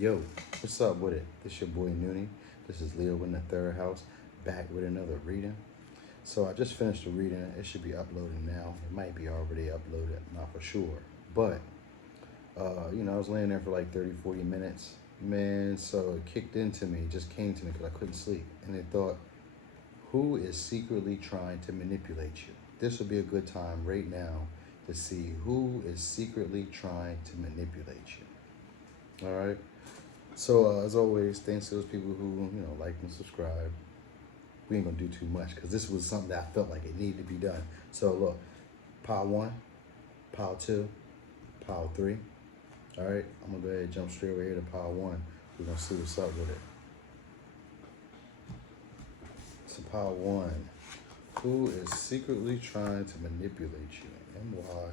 Yo, what's up with it? This your boy Noonie. This is Leo in the third house, back with another reading. So I just finished the reading. It should be uploading now. It might be already uploaded, not for sure. But, I was laying there for like 30, 40 minutes. Man, so it kicked into me, just came to me because I couldn't sleep. And it thought, who is secretly trying to manipulate you? This would be a good time right now to see who is secretly trying to manipulate you. All right? So as always, thanks to those people who like and subscribe. We ain't gonna do too much because this was something that I felt like it needed to be done. So look, pile one, pile two, pile three. All right, I'm gonna go ahead and jump straight over here to pile one. We're gonna see what's up with it. So pile one, who is secretly trying to manipulate you and why?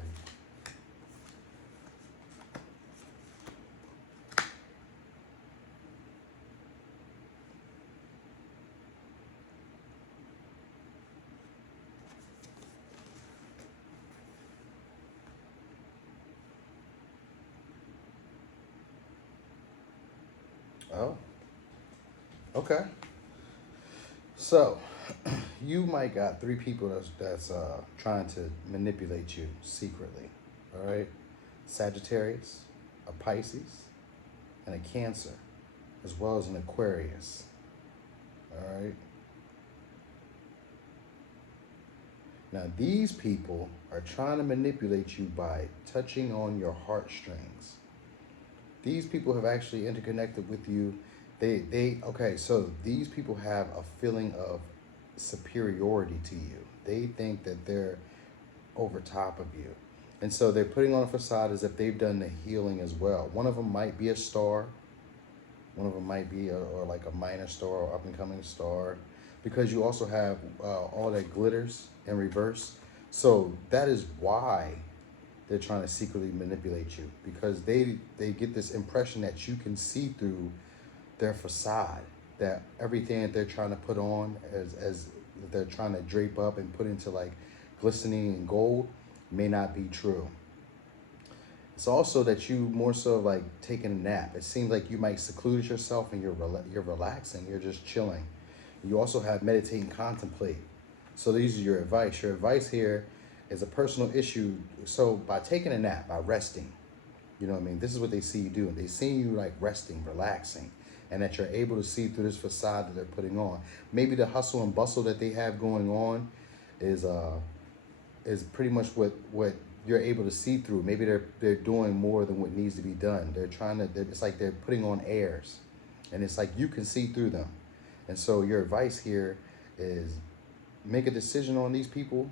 Oh, okay. So, you might got three people that's trying to manipulate you secretly. All right, Sagittarius, a Pisces, and a Cancer, as well as an Aquarius. All right. Now these people are trying to manipulate you by touching on your heartstrings. These people have actually interconnected with you. Okay, so these people have a feeling of superiority to you. They think that they're over top of you. And so they're putting on a facade as if they've done the healing as well. One of them might be a star. One of them might be or like a minor star or up and coming star, because you also have all that glitters in reverse. So that is why they're trying to secretly manipulate you, because they get this impression that you can see through their facade, that everything that they're trying to put on as they're trying to drape up and put into like glistening and gold may not be true. It's also that you more so like taking a nap. It seems like you might seclude yourself and you're relaxing, you're just chilling. You also have meditate and contemplate. So these are your advice. Your advice here is a personal issue. So by taking a nap, by resting, you know what I mean? This is what they see you doing. They see you like resting, relaxing, and that you're able to see through this facade that they're putting on. Maybe the hustle and bustle that they have going on is pretty much what you're able to see through. Maybe they're doing more than what needs to be done. It's like they're putting on airs, and it's like you can see through them. And so your advice here is make a decision on these people,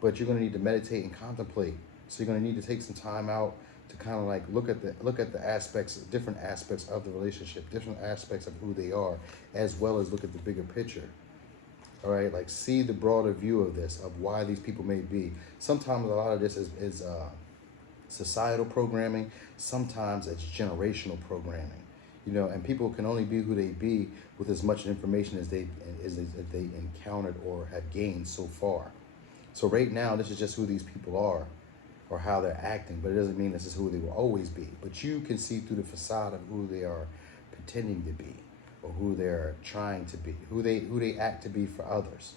but you're going to need to meditate and contemplate. So you're going to need to take some time out to kind of like look at the aspects, different aspects of the relationship, different aspects of who they are, as well as look at the bigger picture. All right, like see the broader view of this, of why these people may be. Sometimes a lot of this is societal programming. Sometimes it's generational programming. And people can only be who they be with as much information as they encountered or have gained so far. So right now, this is just who these people are, or how they're acting, but it doesn't mean this is who they will always be. But you can see through the facade of who they are pretending to be, or who they're trying to be, who they act to be for others.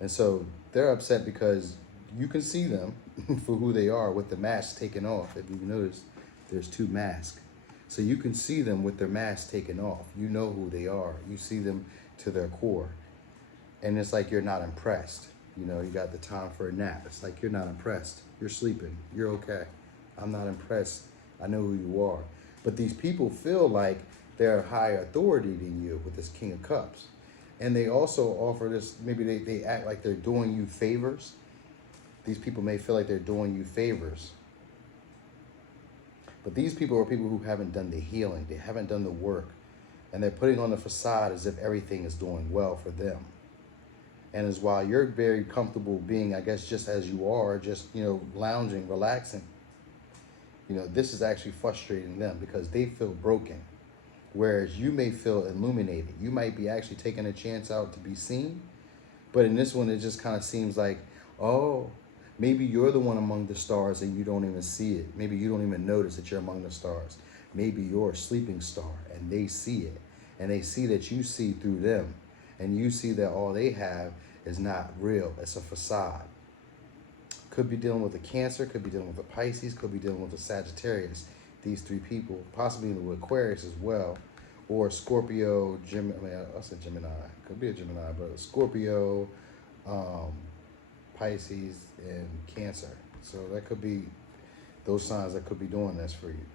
And so they're upset because you can see them for who they are with the mask taken off. If you notice, there's two masks. So you can see them with their masks taken off. You know who they are. You see them to their core. And it's like you're not impressed. You got the time for a nap. It's like you're not impressed. You're sleeping. You're okay. I'm not impressed. I know who you are. But these people feel like they're a higher authority than you with this King of Cups. And they also offer this, maybe they act like they're doing you favors. These people may feel like they're doing you favors. But these people are people who haven't done the healing. They haven't done the work. And they're putting on the facade as if everything is doing well for them. And as while you're very comfortable being, I guess, just as you are, just, lounging, relaxing, this is actually frustrating them because they feel broken. Whereas you may feel illuminated. You might be actually taking a chance out to be seen. But in this one, it just kind of seems like, oh, maybe you're the one among the stars and you don't even see it. Maybe you don't even notice that you're among the stars. Maybe you're a sleeping star and they see it, and they see that you see through them, and you see that all they have is not real, it's a facade. Could be dealing with a Cancer, could be dealing with a Pisces, could be dealing with a Sagittarius. These three people, possibly with Aquarius as well, or Scorpio, Gemini. I mean, I said Gemini. Could be a Gemini, but Scorpio, um, Pisces, and Cancer. So that could be those signs that could be doing this for you.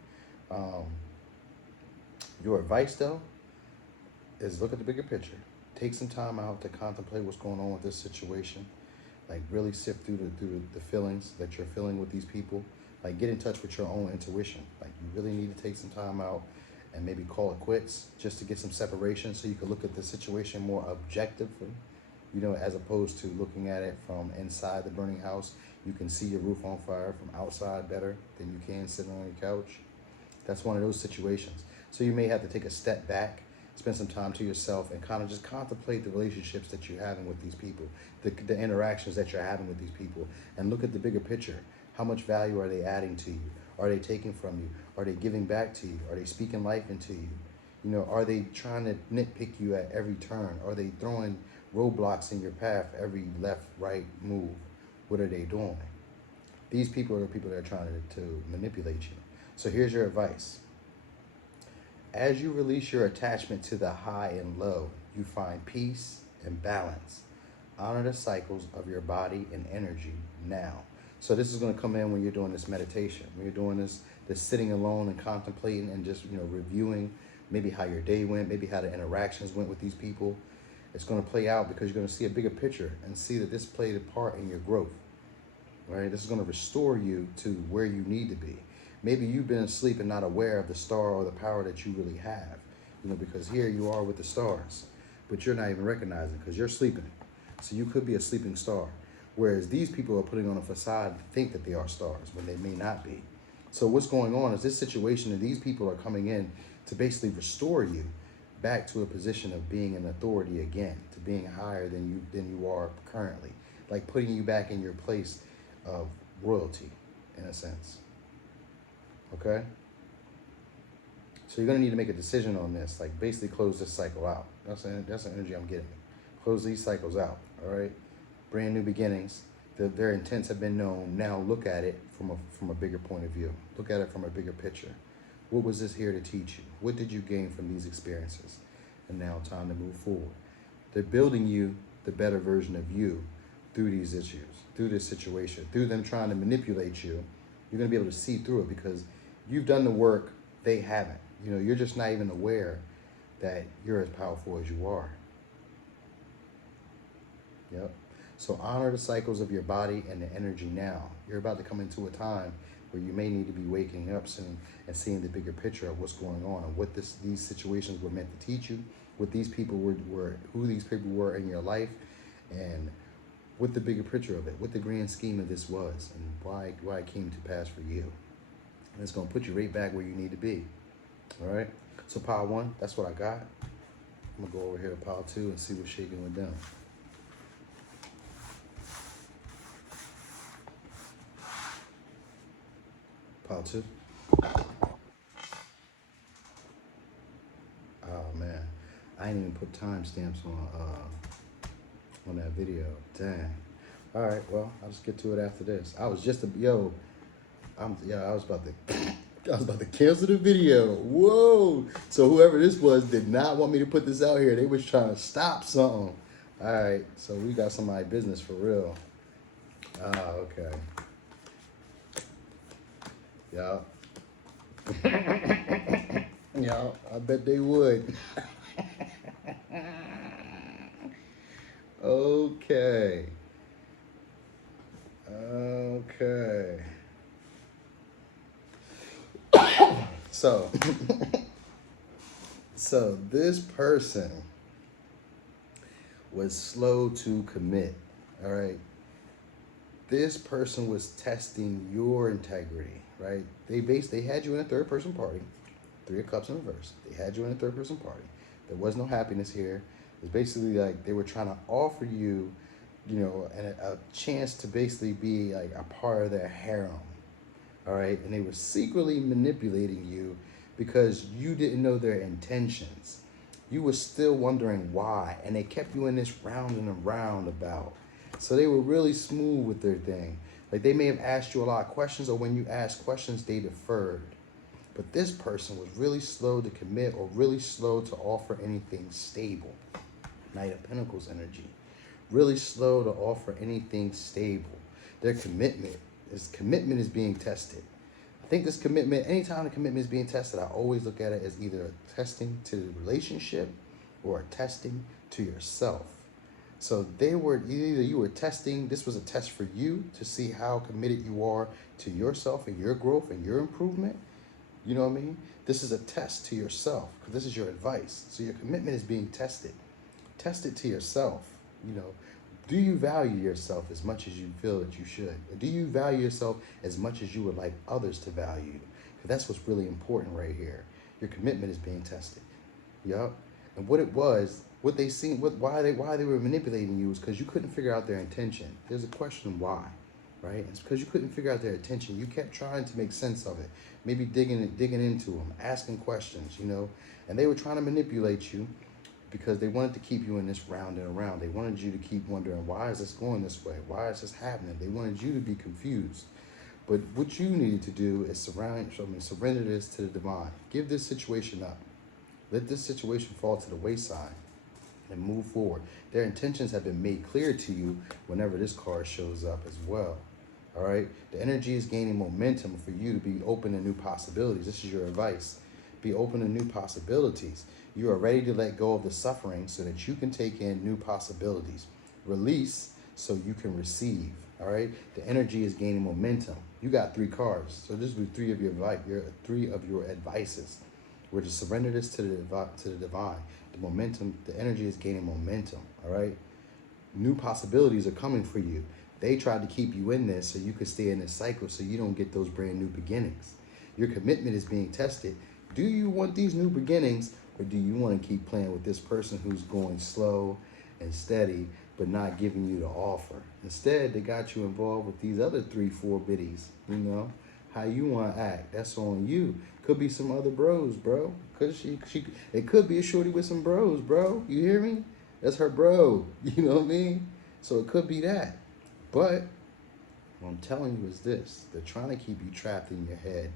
Your advice, though, is look at the bigger picture. Take some time out to contemplate what's going on with this situation. Like really sift through the feelings that you're feeling with these people. Like get in touch with your own intuition. Like you really need to take some time out and maybe call it quits just to get some separation so you can look at the situation more objectively, you know, as opposed to looking at it from inside the burning house. You can see your roof on fire from outside better than you can sitting on your couch. That's one of those situations. So you may have to take a step back, spend some time to yourself, and kind of just contemplate the relationships that you're having with these people, the interactions that you're having with these people, and look at the bigger picture. How much value are they adding to you? Are they taking from you? Are they giving back to you? Are they speaking life into you? You know, are they trying to nitpick you at every turn? Are they throwing roadblocks in your path every left, right move? What are they doing? These people are the people that are trying to manipulate you. So here's your advice. As you release your attachment to the high and low, you find peace and balance. Honor the cycles of your body and energy now. So this is going to come in when you're doing this meditation, when you're doing this sitting alone and contemplating and just, you know, reviewing maybe how your day went, maybe how the interactions went with these people. It's going to play out because you're going to see a bigger picture and see that this played a part in your growth. Right? This is going to restore you to where you need to be. Maybe you've been asleep and not aware of the star or the power that you really have, you know, because here you are with the stars, but you're not even recognizing because you're sleeping. So you could be a sleeping star. Whereas these people are putting on a facade to think that they are stars when they may not be. So what's going on is this situation, and these people are coming in to basically restore you back to a position of being an authority again, to being higher than you are currently, like putting you back in your place of royalty, in a sense. Okay? So you're going to need to make a decision on this, like basically close this cycle out. That's the energy I'm getting. Close these cycles out, all right? Brand new beginnings. Their intents have been known. Now look at it from a bigger point of view. Look at it from a bigger picture. What was this here to teach you? What did you gain from these experiences? And now time to move forward. They're building you the better version of you through these issues, through this situation, through them trying to manipulate you. You're going to be able to see through it because you've done the work, they haven't. You know, you're just not even aware that you're as powerful as you are. Yep. So honor the cycles of your body and the energy now. You're about to come into a time where you may need to be waking up soon and seeing the bigger picture of what's going on and what these situations were meant to teach you, what these people were, who these people were in your life, and what the bigger picture of it, what the grand scheme of this was, and why it came to pass for you. And it's going to put you right back where you need to be. All right? So pile 1, that's what I got. I'm going to go over here to pile 2 and see what's shaking with them. Pile 2. Oh, man. I didn't even put timestamps on that video. Dang. All right, well, I'll just get to it after this. I was just I was about to cancel the video. Whoa. So whoever this was did not want me to put this out here. They was trying to stop something. All right, so we got somebody business for real. Ah, okay. Yeah. Yeah, I bet they would. Okay. Okay. So, so this person was slow to commit. All right. This person was testing your integrity, right? They had you in a third person party, 3 of Cups in reverse. They had you in a third person party. There was no happiness here. It's basically like they were trying to offer you, you know, a chance to basically be like a part of their harem, all right? And they were secretly manipulating you because you didn't know their intentions. You were still wondering why, and they kept you in this round and around about. So they were really smooth with their thing. Like they may have asked you a lot of questions, or when you asked questions, they deferred. But this person was really slow to commit or really slow to offer anything stable. Knight of Pentacles energy. Really slow to offer anything stable. Their commitment is being tested. I think this commitment, anytime the commitment is being tested, I always look at it as either a testing to the relationship or a testing to yourself. So either you were testing, this was a test for you to see how committed you are to yourself and your growth and your improvement. You know what I mean? This is a test to yourself because this is your advice. So your commitment is being tested. Test it to yourself. You know, do you value yourself as much as you feel that you should? Or do you value yourself as much as you would like others to value you? Because that's what's really important right here. Your commitment is being tested. Yup. And what it was, what they seen, why they were manipulating you is because you couldn't figure out their intention. There's a question why, right? It's because you couldn't figure out their intention. You kept trying to make sense of it, maybe digging into them, asking questions, you know, and they were trying to manipulate you because they wanted to keep you in this round and around. They wanted you to keep wondering, why is this going this way? Why is this happening? They wanted you to be confused. But what you needed to do is surrender this to the divine. Give this situation up. Let this situation fall to the wayside and move forward. Their intentions have been made clear to you whenever this card shows up as well. All right? The energy is gaining momentum for you to be open to new possibilities. This is your advice. Be open to new possibilities. You are ready to let go of the suffering so that you can take in new possibilities. Release so you can receive. All right? The energy is gaining momentum. You got 3 cards. So this would be 3 of your advices. We're to surrender this to the divine. The momentum, the energy is gaining momentum. All right? New possibilities are coming for you. They tried to keep you in this so you could stay in this cycle so you don't get those brand new beginnings. Your commitment is being tested. Do you want these new beginnings, or do you want to keep playing with this person who's going slow and steady but not giving you the offer? Instead, they got you involved with these other 3-4 biddies, you know? How you want to act, that's on you. Could be some other bros, bro. It could be a shorty with some bros, bro. You hear me? That's her bro. You know what I mean? So it could be that. But what I'm telling you is this. They're trying to keep you trapped in your head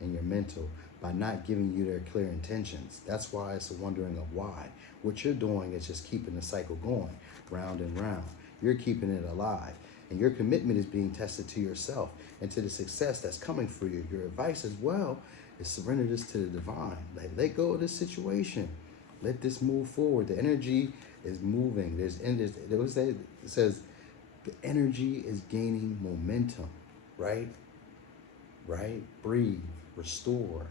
and your mental by not giving you their clear intentions. That's why it's a wondering of why. What you're doing is just keeping the cycle going round and round. You're keeping it alive. And your commitment is being tested to yourself and to the success that's coming for you. Your advice as well is surrender this to the divine. Like, let go of this situation. Let this move forward. The energy is moving. It says the energy is gaining momentum, right? Right? Breathe, restore.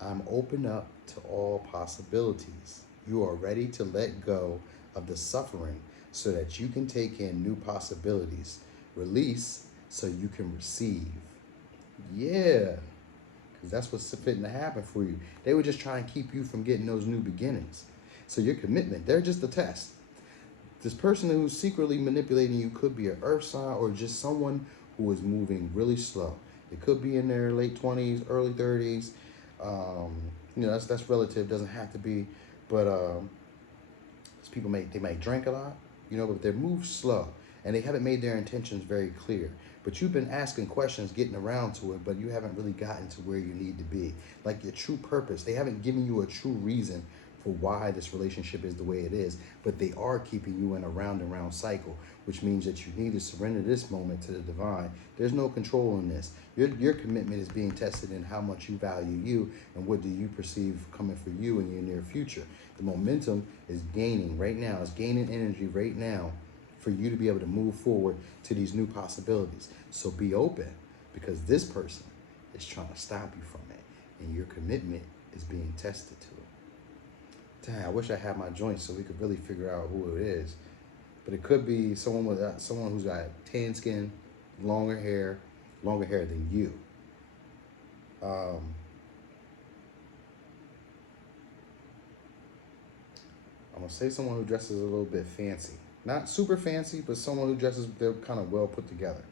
I'm open up to all possibilities. You are ready to let go of the suffering so that you can take in new possibilities. Release so you can receive. Yeah, because that's what's fitting to happen for you. They were just trying to keep you from getting those new beginnings. So your commitment, they're just a test. This person who's secretly manipulating you could be an earth sign or just someone who is moving really slow. It could be in their late 20s, early 30s. You know, that's relative, doesn't have to be. But people might drink a lot, you know, but they move slow and they haven't made their intentions very clear. But you've been asking questions, getting around to it, but you haven't really gotten to where you need to be. Like your true purpose. They haven't given you a true reason for why this relationship is the way it is, but they are keeping you in a round and round cycle, which means that you need to surrender this moment to the divine. There's no control in this. Your commitment is being tested in how much you value you and what do you perceive coming for you in your near future. The momentum is gaining right now. It's gaining energy right now for you to be able to move forward to these new possibilities. So be open, because this person is trying to stop you from it, and your commitment is being tested to it. Damn, I wish I had my joints so we could really figure out who it is. But it could be someone who's got tan skin, longer hair than you. I'm gonna say someone who dresses a little bit fancy. Not super fancy, but someone who dresses, they're kind of well put together.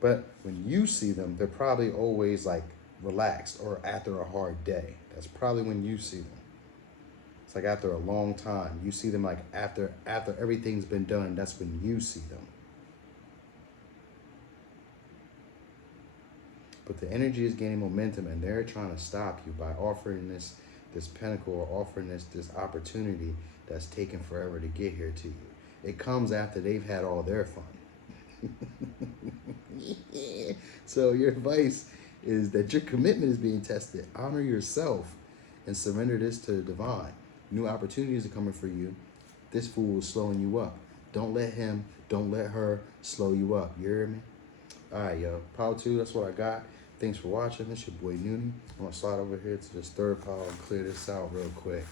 But when you see them, they're probably always like relaxed or after a hard day. That's probably when you see them. It's like after a long time. You see them like after everything's been done, that's when you see them. But the energy is gaining momentum and they're trying to stop you by offering this pinnacle or offering this opportunity that's taken forever to get here to you. It comes after they've had all their fun. So your advice is that your commitment is being tested. Honor yourself and surrender this to the divine. New opportunities are coming for you. This fool is slowing you up. Don't let him, don't let her slow you up. You hear me? All right, yo. Power 2, that's what I got. Thanks for watching. This your boy Noonie. I'm going to slide over here to this third pile and clear this out real quick.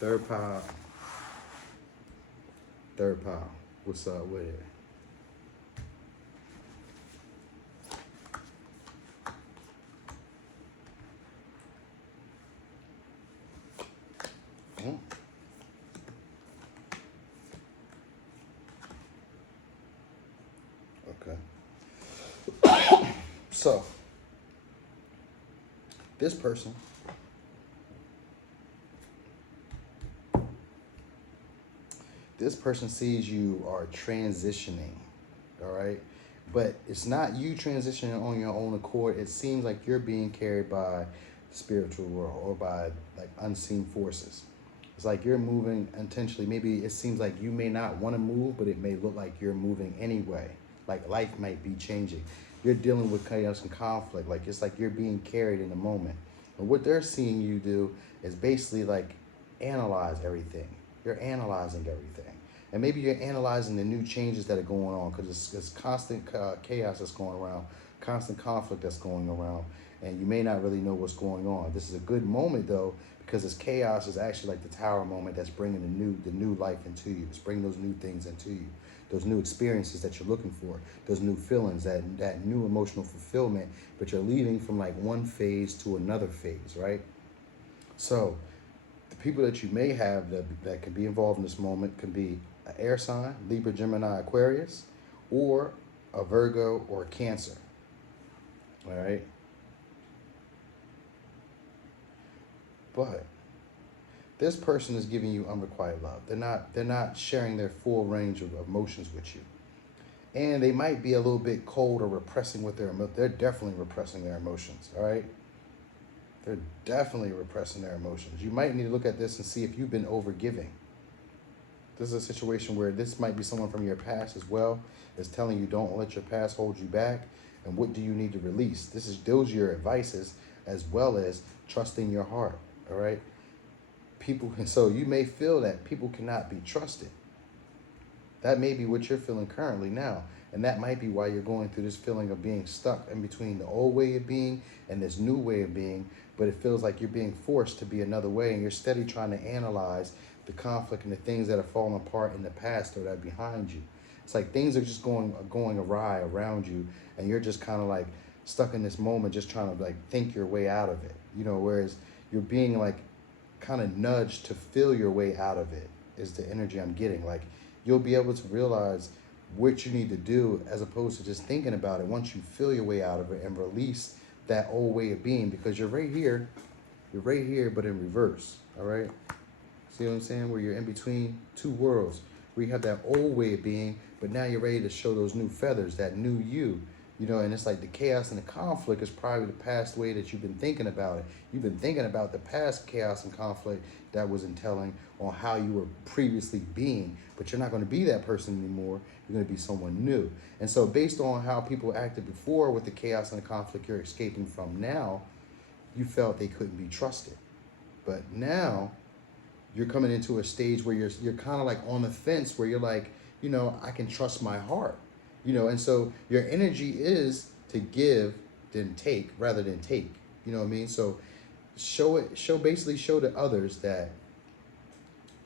Third pile. Third pile. What's up with it? Okay. So, this person sees you are transitioning, all right? But it's not you transitioning on your own accord. It seems like you're being carried by the spiritual world or by like unseen forces. It's like you're moving intentionally. Maybe it seems like you may not want to move, but it may look like you're moving anyway. Like life might be changing. You're dealing with chaos and conflict. Like it's like you're being carried in the moment. And what they're seeing you do is basically like analyze everything. You're analyzing everything. And maybe you're analyzing the new changes that are going on because it's constant chaos that's going around, constant conflict that's going around, and you may not really know what's going on. This is a good moment though, because this chaos is actually like the tower moment that's bringing the new life into you. It's bringing those new things into you, those new experiences that you're looking for, those new feelings, that new emotional fulfillment, but you're leaving from like one phase to another phase, right? So the people that you may have that could be involved in this moment could be an air sign, Libra, Gemini, Aquarius, or a Virgo or a Cancer. All right. But this person is giving you unrequited love. They're not sharing their full range of emotions with you. And they might be a little bit cold or repressing with their emotions. They're definitely repressing their emotions, all right? They're definitely repressing their emotions. You might need to look at this and see if you've been overgiving. This is a situation where this might be someone from your past as well. That's telling you don't let your past hold you back. And what do you need to release? Those are your advices as well as trusting your heart, all right? So you may feel that people cannot be trusted. That may be what you're feeling currently now. And that might be why you're going through this feeling of being stuck in between the old way of being and this new way of being. But it feels like you're being forced to be another way. And you're steady trying to analyze the conflict and the things that have fallen apart in the past or that are behind you. It's like things are just going awry around you. And you're just kind of like stuck in this moment, just trying to like think your way out of it. You know, whereas you're being like kind of nudged to feel your way out of it is the energy I'm getting. Like you'll be able to realize what you need to do as opposed to just thinking about it once you feel your way out of it and release that old way of being, because you're right here, but in reverse, all right? See what I'm saying? Where you're in between two worlds, where you have that old way of being, but now you're ready to show those new feathers, that new you. You know, and it's like the chaos and the conflict is probably the past way that you've been thinking about it. You've been thinking about the past chaos and conflict that was entailing on how you were previously being, but you're not going to be that person anymore. You're going to be someone new. And so based on how people acted before with the chaos and the conflict you're escaping from now, you felt they couldn't be trusted. But now you're coming into a stage where you're kind of like on the fence where you're like, you know, I can trust my heart. You know, and so your energy is to give than take rather than take. You know what I mean? So basically show to others that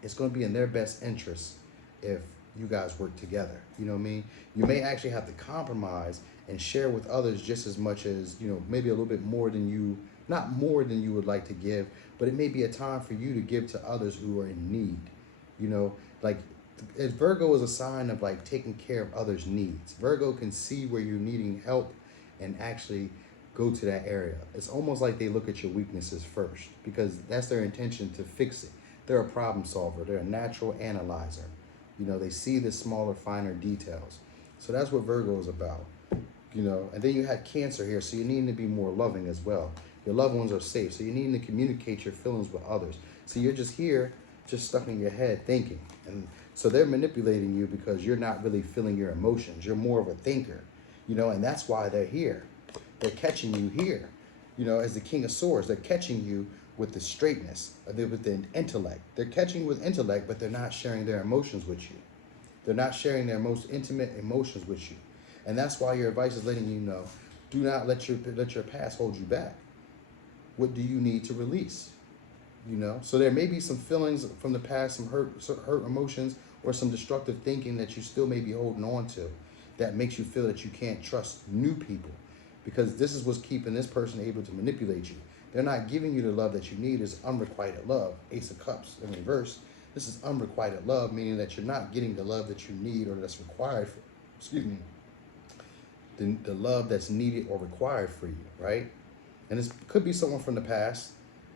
it's going to be in their best interest if you guys work together. You know what I mean? You may actually have to compromise and share with others just as much as, you know, maybe a little bit more than you, not more than you would like to give, but it may be a time for you to give to others who are in need. You know, like Virgo is a sign of like taking care of others' needs. Virgo can see where you're needing help and actually go to that area. It's almost like they look at your weaknesses first because that's their intention to fix it. They're a problem solver. They're a natural analyzer. You know, they see the smaller, finer details. So that's what Virgo is about. You know, and then you had Cancer here, so you need to be more loving as well. Your loved ones are safe, so you need to communicate your feelings with others. So you're just here, just stuck in your head thinking. And so they're manipulating you because you're not really feeling your emotions. You're more of a thinker, you know, and that's why they're here. They're catching you here, you know, as the King of Swords. They're catching you with the straightness, with the intellect. They're catching you with intellect, but they're not sharing their emotions with you. They're not sharing their most intimate emotions with you. And that's why your advice is letting you know, do not let your past hold you back. What do you need to release? You know, so there may be some feelings from the past, some hurt emotions, or some destructive thinking that you still may be holding on to that makes you feel that you can't trust new people, because this is what's keeping this person able to manipulate you. They're not giving you the love that you need. Is unrequited love. Ace of Cups in reverse. This is unrequited love, meaning that you're not getting the love that you need or that's required for, the love that's needed or required for you, right? And this could be someone from the past,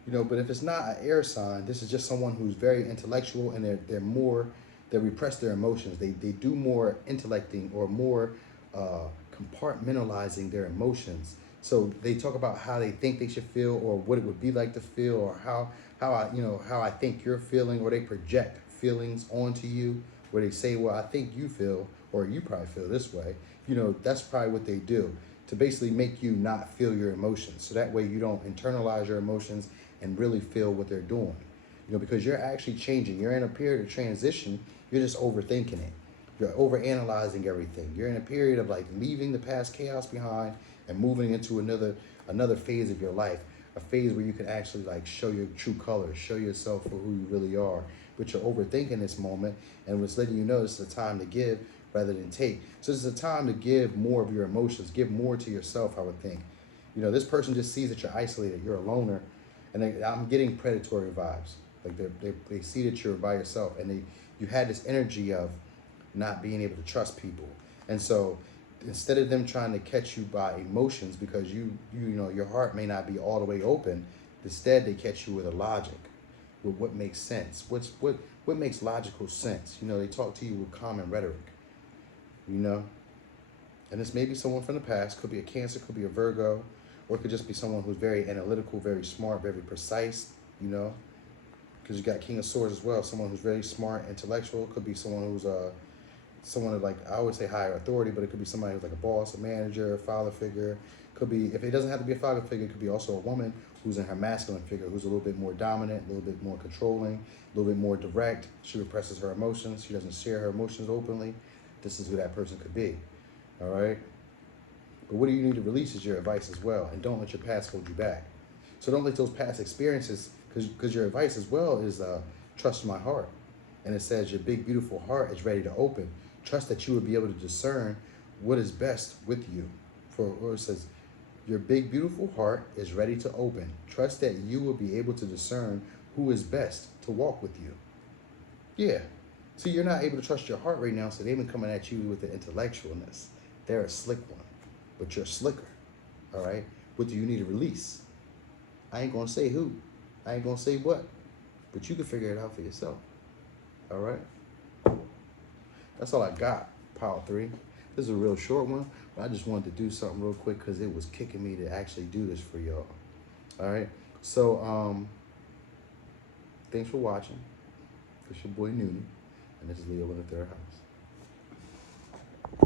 you know, but if it's not an air sign, this is just someone who's very intellectual, and they repress their emotions. They do more intellecting or more compartmentalizing their emotions. So they talk about how they think they should feel, or what it would be like to feel, or how I think you're feeling, or they project feelings onto you, where they say, well, I think you feel, or you probably feel this way. You know, that's probably what they do to basically make you not feel your emotions. So that way you don't internalize your emotions and really feel what they're doing. You know, because you're actually changing. You're in a period of transition. You're just overthinking it. You're overanalyzing everything. You're in a period of like leaving the past chaos behind and moving into another phase of your life, a phase where you can actually like show your true colors, show yourself for who you really are. But you're overthinking this moment, and what's letting you know this is a time to give rather than take. So this is a time to give more of your emotions, give more to yourself, I would think. You know, this person just sees that you're isolated, you're a loner, and I'm getting predatory vibes. Like they see that you're by yourself, and you had this energy of not being able to trust people. And so instead of them trying to catch you by emotions, because you know your heart may not be all the way open, instead they catch you with a logic, with what makes sense, what makes logical sense. You know, they talk to you with common rhetoric, you know. And this may be someone from the past, could be a Cancer, could be a Virgo, or it could just be someone who's very analytical, very smart, very precise, you know, because you got King of Swords as well, someone who's very smart, intellectual. Could be someone who's someone of, like, I always say higher authority, but it could be somebody who's like a boss, a manager, a father figure. Could be, if it doesn't have to be a father figure, it could be also a woman who's in her masculine figure, who's a little bit more dominant, a little bit more controlling, a little bit more direct. She represses her emotions. She doesn't share her emotions openly. This is who that person could be, all right? But what do you need to release is your advice as well, and don't let your past hold you back. So don't let those past experiences, because your advice as well is trust my heart. And it says your big, beautiful heart is ready to open. Trust that you will be able to discern what is best with you. Or it says, your big, beautiful heart is ready to open. Trust that you will be able to discern who is best to walk with you. Yeah. See, you're not able to trust your heart right now, so they've been coming at you with the intellectualness. They're a slick one, but you're slicker, all right? What do you need to release? I ain't going to say who. I ain't going to say what, but you can figure it out for yourself, all right? That's all I got, Pile 3. This is a real short one, but I just wanted to do something real quick because it was kicking me to actually do this for y'all. All right? So, thanks for watching. It's your boy Noonie, and this is Leo in the third house.